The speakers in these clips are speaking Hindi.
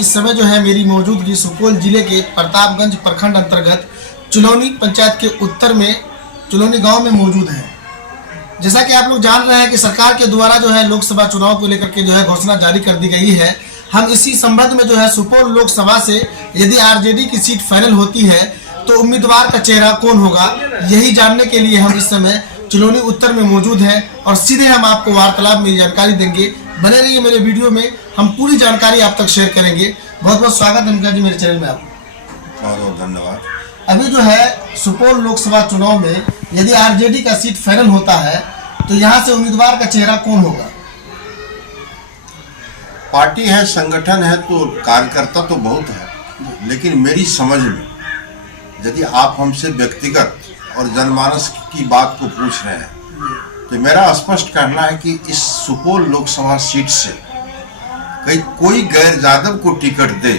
इस समय जो है मेरी मौजूदगी सुपौल जिले के प्रतापगंज प्रखंड अंतर्गत चुलौनी पंचायत के उत्तर में चुलौनी गांव में मौजूद है। जैसा कि आप लोग जान रहे हैं कि सरकार के द्वारा जो है लोकसभा चुनाव को लेकर के जो है घोषणा जारी कर दी गई है। हम इसी संबंध में जो है सुपौल लोकसभा से यदि आरजेडी की सीट फाइनल होती है तो उम्मीदवार का चेहरा कौन होगा, यही जानने के लिए हम इस समय चुलौनी उत्तर में मौजूद हैं और सीधे हम आपको वार्तालाप में जानकारी देंगे। बने रहिए मेरे वीडियो में, हम पूरी जानकारी आप तक शेयर करेंगे। बहुत बहुत स्वागत है अंकिता जी मेरे चैनल में आपको। बहुत बहुत धन्यवाद। अभी जो है सुपौल लोकसभा चुनाव में यदि आरजेडी का सीट फाइनल होता है तो यहाँ से उम्मीदवार का चेहरा कौन होगा? पार्टी है, संगठन है, तो कार्यकर्ता तो बहुत है, लेकिन मेरी समझ में यदि आप हमसे व्यक्तिगत और जनमानस की बात को पूछ रहे हैं तो मेरा स्पष्ट कहना है कि इस सुपौल लोकसभा सीट से कहीं कोई गैर यादव को टिकट दे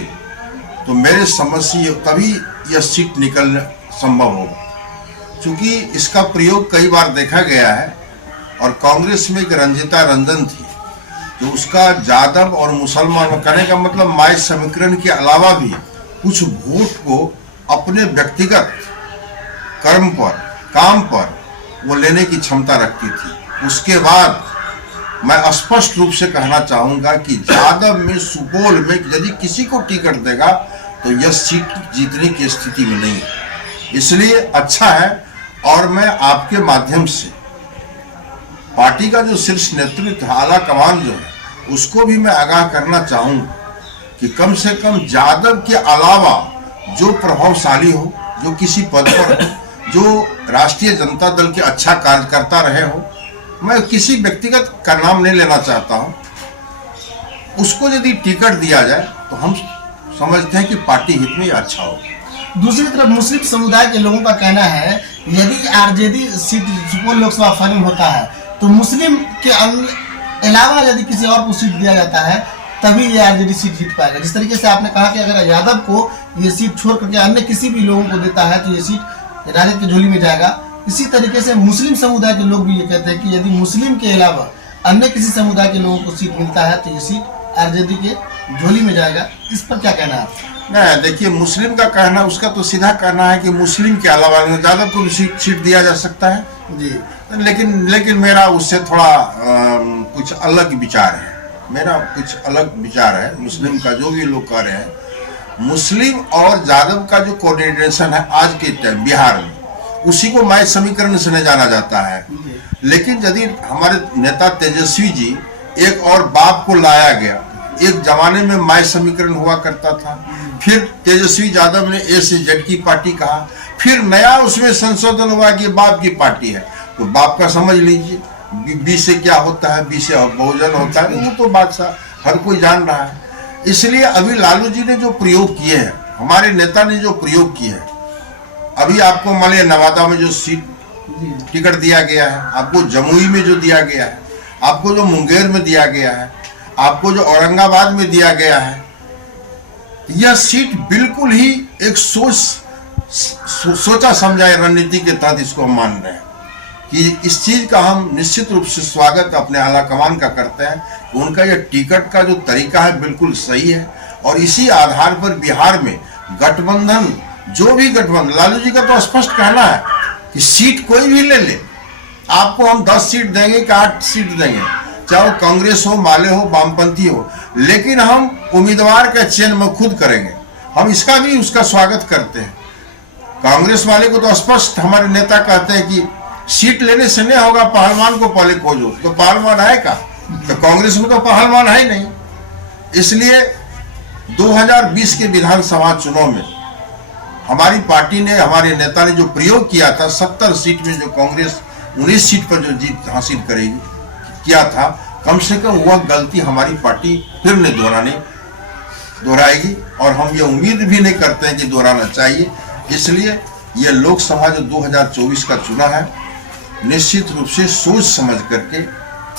तो मेरे समझ से तभी यह सीट निकलना संभव होगा। क्योंकि इसका प्रयोग कई बार देखा गया है और कांग्रेस में एक रंजिता रंजन थी तो उसका यादव और मुसलमान कहने का मतलब माय समीकरण के अलावा भी कुछ वोट को अपने व्यक्तिगत कर्म पर, काम पर वो लेने की क्षमता रखती थी। उसके बाद मैं स्पष्ट रूप से कहना चाहूंगा कि यादव में सुपौल में यदि किसी को टिकट देगा तो यह सीट जीतने की स्थिति में नहीं है। इसलिए अच्छा है और मैं आपके माध्यम से पार्टी का जो शीर्ष नेतृत्व आला कमान जो है उसको भी मैं आगाह करना चाहूंगा कि कम से कम यादव के अलावा जो प्रभावशाली हो, जो किसी पद पर हो, जो राष्ट्रीय जनता दल के अच्छा कार्यकर्ता रहे हो, मैं किसी व्यक्तिगत का नाम नहीं लेना चाहता हूं, उसको यदि टिकट दिया जाए तो हम समझते हैं कि पार्टी हित में अच्छा होगा। दूसरी तरफ मुस्लिम समुदाय के लोगों का कहना है यदि RJD seat Supaul Lok Sabha final होता है तो मुस्लिम के अलावा यदि किसी और को सीट दिया जाता है तभी ये आरजेडी सीट जीत पाएगा। जिस तरीके से आपने कहा कि अगर यादव को ये सीट छोड़ करके अन्य किसी भी लोगों को देता है तो ये सीट राजद की झोली में जाएगा, इसी तरीके से मुस्लिम समुदाय के लोग भी ये कहते हैं कि यदि मुस्लिम के अलावा अन्य किसी समुदाय के लोगों को सीट मिलता है तो ये सीट आरजेडी के झोली में जाएगा। इस पर क्या कहना है? नहीं, देखिए, मुस्लिम का कहना, उसका तो सीधा कहना है कि मुस्लिम के अलावा यादव को भी सीट दिया जा सकता है जी, लेकिन मेरा उससे थोड़ा कुछ अलग विचार है। मेरा कुछ अलग विचार है। मुस्लिम का जो भी लोग कह रहे हैं, मुस्लिम और यादव का जो कोऑर्डिनेशन है आज के टाइम बिहार में, उसी को माय समीकरण से न जाना जाता है। लेकिन यदि हमारे नेता तेजस्वी जी एक और बाप को लाया गया, एक जमाने में माय समीकरण हुआ करता था, फिर तेजस्वी यादव ने ए से जेड की पार्टी कहा, फिर नया उसमें संशोधन हुआ कि बाप की पार्टी है, तो बाप का समझ लीजिए बी से क्या होता है, बी से बहुजन होता है, वो तो बादशाह हर कोई जान रहा है। इसलिए अभी लालू जी ने जो प्रयोग किए हैं, हमारे नेता ने जो प्रयोग किए हैं, अभी आपको मान लिया नवादा में जो सीट टिकट दिया गया है, आपको जमुई में जो दिया गया है, आपको जो मुंगेर में दिया गया है, आपको जो औरंगाबाद में दिया गया है, यह सीट बिल्कुल ही एक सोचा समझा रणनीति के तहत इसको हम मान रहे हैं कि इस चीज का हम निश्चित रूप से स्वागत अपने आला कमान का करते हैं। उनका यह टिकट का जो तरीका है बिल्कुल सही है और इसी आधार पर बिहार में गठबंधन, जो भी गठबंधन, लालू जी का तो स्पष्ट कहना है कि सीट कोई भी ले ले, आपको हम 10 सीट देंगे कि 8 सीट देंगे, चाहे वो कांग्रेस हो, माले हो, वामपंथी हो, लेकिन हम उम्मीदवार का चयन में खुद करेंगे। हम इसका भी उसका स्वागत करते हैं। कांग्रेस वाले को तो स्पष्ट हमारे नेता कहते हैं कि सीट लेने से नहीं होगा, पहलवान को पहले खोजो, तो पहलवान है का? तो कांग्रेस में तो पहलवान है नहीं। इसलिए 2020 के विधानसभा चुनाव में हमारी पार्टी ने, हमारे नेता ने जो प्रयोग किया था, 70 सीट में जो कांग्रेस 19 सीट पर जो जीत हासिल करेगी किया था, कम से कम वह गलती हमारी पार्टी फिर नहीं दोहराएगी और हम ये उम्मीद भी नहीं करते हैं कि दोहराना चाहिए। इसलिए यह लोकसभा जो 2024 का चुनाव है, निश्चित रूप से सोच समझ करके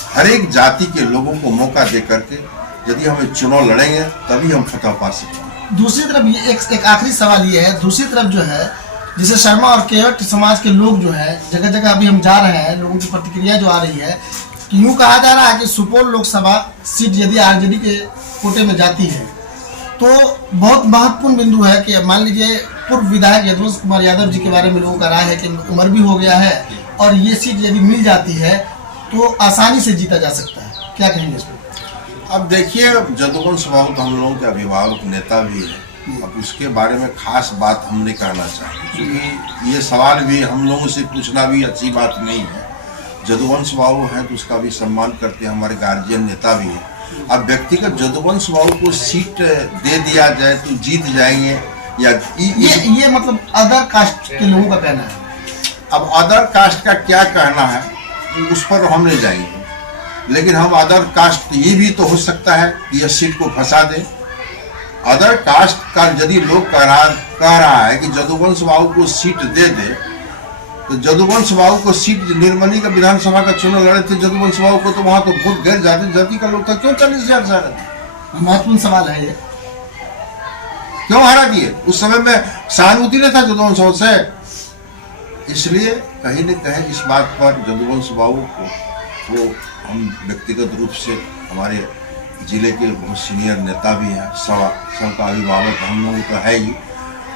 हर एक जाति के लोगों को मौका दे करके यदि हम चुनाव लड़ेंगे तभी हम फतह पा सकेंगे। दूसरी तरफ ये एक आखिरी सवाल ये है, दूसरी तरफ जो है जैसे शर्मा और केवट समाज के लोग जो है जगह जगह अभी हम जा रहे हैं, लोगों की प्रतिक्रिया जो आ रही है कि यूँ कहा जा रहा है कि सुपौल लोकसभा सीट यदि आरजेडी के कोटे में जाती है तो बहुत महत्वपूर्ण बिंदु है कि मान लीजिए पूर्व विधायक यदुवंश कुमार यादव जी के बारे में लोगों का राय है कि उम्र भी हो गया है और ये सीट यदि मिल जाती है तो आसानी से जीता जा सकता है, क्या कहेंगे इस पर? अब देखिए, जदुवंश बाबू तो हम लोगों के अभिभावक नेता भी है, अब उसके बारे में खास बात हम नहीं कहना चाहते, क्योंकि ये सवाल भी हम लोगों से पूछना भी अच्छी बात नहीं है। जदुवंश बाबू हैं तो उसका भी सम्मान करते हैं, हमारे गार्जियन नेता भी हैं। अब व्यक्तिगत जदुवंश बाबू को सीट दे दिया जाए तो जीत जाएंगे या ये मतलब अदर कास्ट के लोगों का कहना है। अब अदर कास्ट का क्या कहना है उस पर हम नहीं जाएंगे, लेकिन हम अदर कास्ट ये भी तो हो सकता है कि यह सीट को फंसा दे। अदर कास्ट का यदि लोग कह रहा है कि जदुवंश बाबू को सीट दे दे, तो जदुवंश बाबू को सीट निर्मली का विधानसभा का चुनाव लड़े थे जदुवंश बाबू को, तो वहां तो बहुत गैर जाति का लोग था, क्यों 40,000 से हरा दिए? महत्वपूर्ण सवाल है ये, क्यों हरा दिए? उस समय में सहानुभूति नहीं था जदुवंश बाबू से, इसलिए कहीं न कहीं इस बात पर जदुवंश बाबू को वो हम व्यक्तिगत रूप से हमारे जिले के बहुत सीनियर नेता भी हैं, सबका अभिभावक हम लोग तो है ही,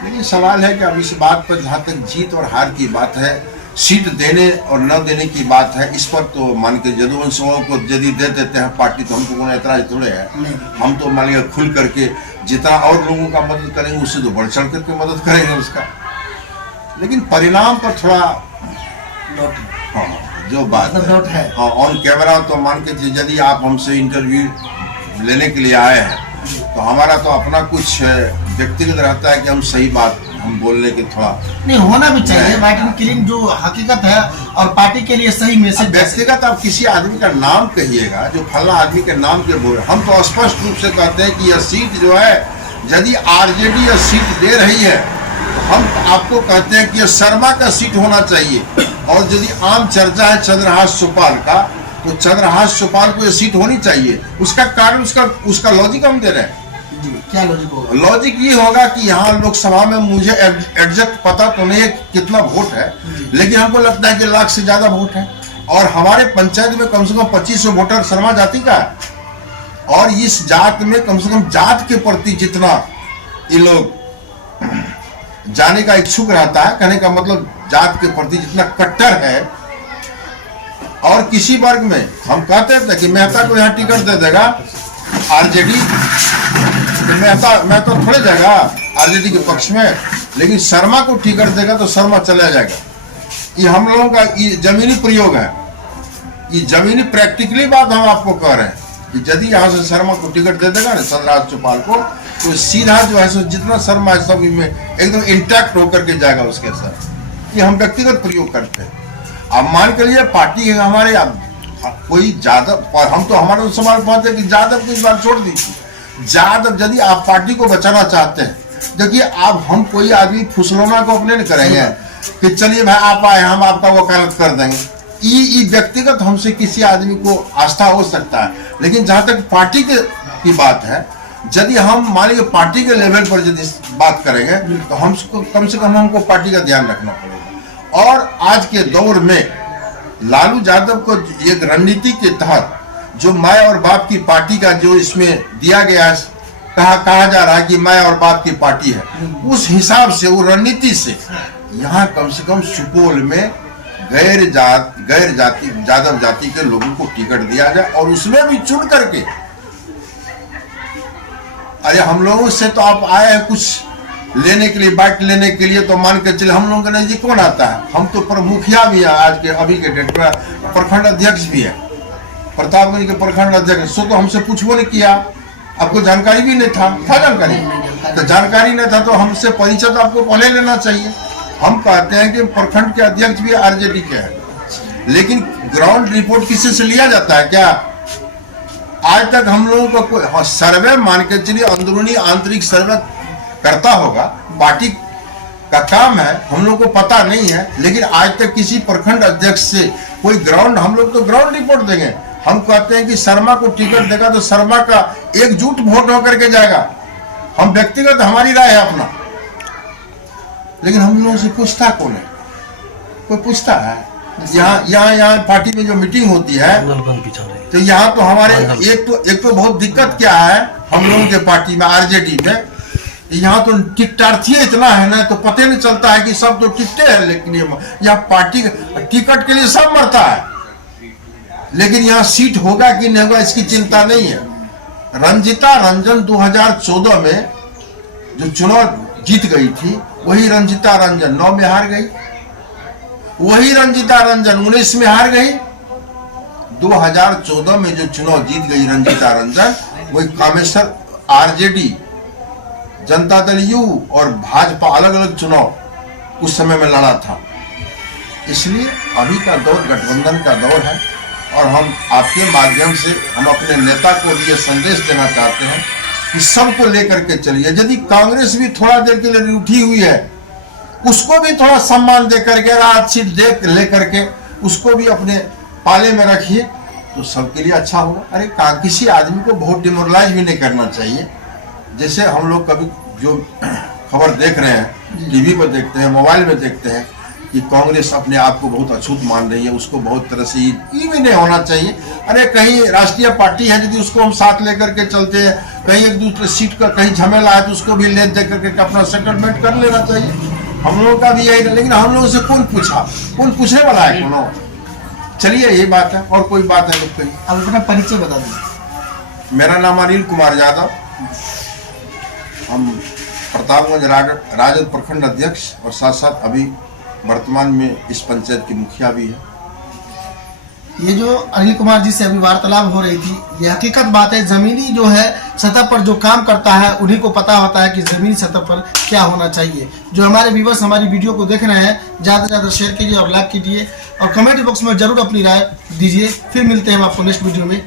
लेकिन सवाल है कि अब इस बात पर जहाँ तक जीत और हार की बात है, सीट देने और न देने की बात है, इस पर तो मान के जदुवंश बाबू को यदि दे देते हैं पार्टी तो हमको कोई ऐतराज थोड़े है। हम तो मान लिया खुल करके जितना और लोगों का मदद करेंगे उससे तो बढ़ चढ़ करके मदद करेंगे उसका, लेकिन परिणाम पर थोड़ा हाँ जो बात है हाँ ऑन कैमरा तो मान के यदि आप हमसे इंटरव्यू लेने के लिए आए हैं तो हमारा तो अपना कुछ व्यक्तिगत रहता है कि हम सही बात हम बोलने के थोड़ा नहीं होना भी चाहिए, वाइट क्लीन जो हकीकत है और पार्टी के लिए सही मैसेज। व्यक्तिगत आप किसी आदमी का नाम कहिएगा जो फला आदमी के नाम के बोल, हम तो स्पष्ट रूप से कहते हैं कि यह सीट जो है यदि आरजेडी यह सीट दे रही है तो हम आपको कहते हैं कि यह शर्मा का सीट होना चाहिए, और यदि आम चर्चा है चंद्रहास चौपाल का तो चंद्रहास चौपाल को यह सीट होनी चाहिए। उसका कारण उसका लॉजिक हम दे रहे हैं। क्या लॉजिक होगा? लॉजिक ये होगा कि यहाँ लोकसभा में मुझे एग्जैक्ट पता तो नहीं है कितना वोट है, लेकिन हमको लगता है कि लाख से ज्यादा वोट है, और हमारे पंचायत में कम से कम 2500 वोटर शर्मा जाति का है, और इस जात में कम से कम जात के प्रति जितना ये लोग जाने का इच्छुक रहता है, कहने का मतलब जात के प्रति जितना कट्टर है, और किसी वर्ग में हम कहते थे कि मेहता को यहाँ टिकट दे देगा आरजेडी, तो मैं तो थोड़े जाएगा आरजेडी के पक्ष में, लेकिन शर्मा को टिकट देगा तो शर्मा चला जाएगा। ये हम लोगों का ये जमीनी प्रयोग है, ये जमीनी प्रैक्टिकली बात हम आपको कह रहे हैं कि यदि यहाँ से शर्मा को टिकट दे देगा ना चंद्रहास चौपाल को, तो सीधा जो है सो जितना शर्मा है सब में एकदम इंटैक्ट होकर के जाएगा उसके साथ। ये हम व्यक्तिगत प्रयोग करते हैं। अब मान के लिए पार्टी है हमारे, अब कोई यादव, और हम तो हमारे सवाल पहुंचे कि यादव को इस बार छोड़ दीजिए। यादव यदि आप पार्टी को बचाना चाहते हैं, देखिए आप हम कोई आदमी फुसलौना को अपने नहीं करेंगे कि चलिए भाई आप आए हम आपका वकालत कर देंगे। ये व्यक्तिगत हमसे किसी आदमी को आस्था हो सकता है, लेकिन जहां तक पार्टी की बात है, यदि हम मान लीजिए पार्टी के लेवल पर यदि बात करेंगे तो हमको कम से कम हमको पार्टी का ध्यान रखना पड़ेगा। और आज के दौर में लालू यादव को एक रणनीति के तहत जो माँ और बाप की पार्टी का जो इसमें दिया गया है, कहा जा रहा है कि माँ और बाप की पार्टी है, उस हिसाब से वो रणनीति से यहाँ कम से कम सुपौल में गैर जाति यादव जाति के लोगों को टिकट दिया जाए, और उसमें भी चुन करके। अरे हम लोगों से तो आप आए हैं कुछ लेने के लिए, बाइट लेने के लिए, तो मान के चले हम लोगों के नजदीक कौन आता है? हम तो मुखिया भी है आज के अभी के डेट में, प्रखंड अध्यक्ष भी है, प्रतापगंज के प्रखंड अध्यक्ष, सो तो हमसे पूछबो नहीं किया, आपको जानकारी भी नहीं था जानकारी, तो जानकारी नहीं था तो हमसे परिचय तो आपको पहले लेना चाहिए। हम कहते हैं कि प्रखंड के अध्यक्ष भी आरजेडी के हैं, लेकिन ग्राउंड रिपोर्ट किसी से लिया जाता है क्या? आज तक हम लोगों का कोई सर्वे मान के चलिए अंदरूनी आंतरिक सर्वे करता होगा, पार्टी का काम है, हम लोग को पता नहीं है, लेकिन आज तक किसी प्रखंड अध्यक्ष से कोई ग्राउंड, हम लोग तो ग्राउंड रिपोर्ट देंगे। हम कहते हैं कि शर्मा को टिकट देगा तो शर्मा का एकजुट वोट होकर के जाएगा। हम व्यक्तिगत हमारी राय है अपना, लेकिन हम लोगों से पूछता कौन है? कोई पूछता है? यहाँ पार्टी में जो मीटिंग होती है तो यहाँ तो हमारे एक तो बहुत दिक्कत क्या है, हम लोगों के पार्टी में आरजेडी में यहाँ तो टिकटार्थी इतना है ना, तो पता नहीं चलता है कि सब तो टिकटे हैं, लेकिन यहाँ पार्टी टिकट के लिए सब मरता है, लेकिन यहाँ सीट होगा कि नहीं होगा इसकी चिंता नहीं है। रंजिता रंजन 2014 में जो चुनाव जीत गई थी, वही रंजिता रंजन 9 में हार गई, वही रंजिता रंजन 19 में हार गई। 2014 में जो चुनाव जीत गई रंजिता रंजन, वही कामेश्वर आरजेडी, जनता दल यू और भाजपा अलग अलग चुनाव उस समय में लड़ा था। इसलिए अभी का दौर गठबंधन का दौर है, और हम आपके माध्यम से हम अपने नेता को भी ये संदेश देना चाहते हैं कि सबको लेकर के चलिए। यदि कांग्रेस भी थोड़ा देर के लिए उठी हुई है, उसको भी थोड़ा सम्मान दे करके, अच्छी देख लेकर के उसको भी अपने पाले में रखिए, तो सबके लिए अच्छा होगा। अरे किसी आदमी को बहुत डिमोरलाइज भी नहीं करना चाहिए। जैसे हम लोग कभी जो खबर देख रहे हैं, टीवी पर देखते हैं, मोबाइल में देखते हैं कि कांग्रेस अपने आप को बहुत अछूत मान रही है, उसको बहुत तरह से ये भी नहीं होना चाहिए। अरे कहीं राष्ट्रीय पार्टी है, यदि उसको हम साथ लेकर के चलते हैं, कहीं एक दूसरे सीट का कहीं झमेला है तो उसको भी ले दे करके अपना सेटलमेंट कर लेना चाहिए। हम लोगों का भी यही, लेकिन हम लोगों से कौन पूछा, कौन पूछने वाला है कौन? चलिए यही बात है, और कोई बात है तो कहीं। अब अपना परिचय बता दें। मेरा नाम अनिल कुमार यादव, हम प्रतापगंज राजद प्रखंड अध्यक्ष और साथ साथ अभी वर्तमान में इस पंचायत की मुखिया भी है। ये जो अनिल कुमार जी से अभी वार्तालाप हो रही थी, ये हकीकत बात है। जमीनी जो है सतह पर जो काम करता है उन्हीं को पता होता है कि जमीनी सतह पर क्या होना चाहिए। जो हमारे व्यूअर्स हमारी वीडियो को देख रहे हैं, ज़्यादा से ज़्यादा शेयर कीजिए और लाइक कीजिए, और कमेंट बॉक्स में जरूर अपनी राय दीजिए। फिर मिलते हैं हम आपको नेक्स्ट वीडियो में।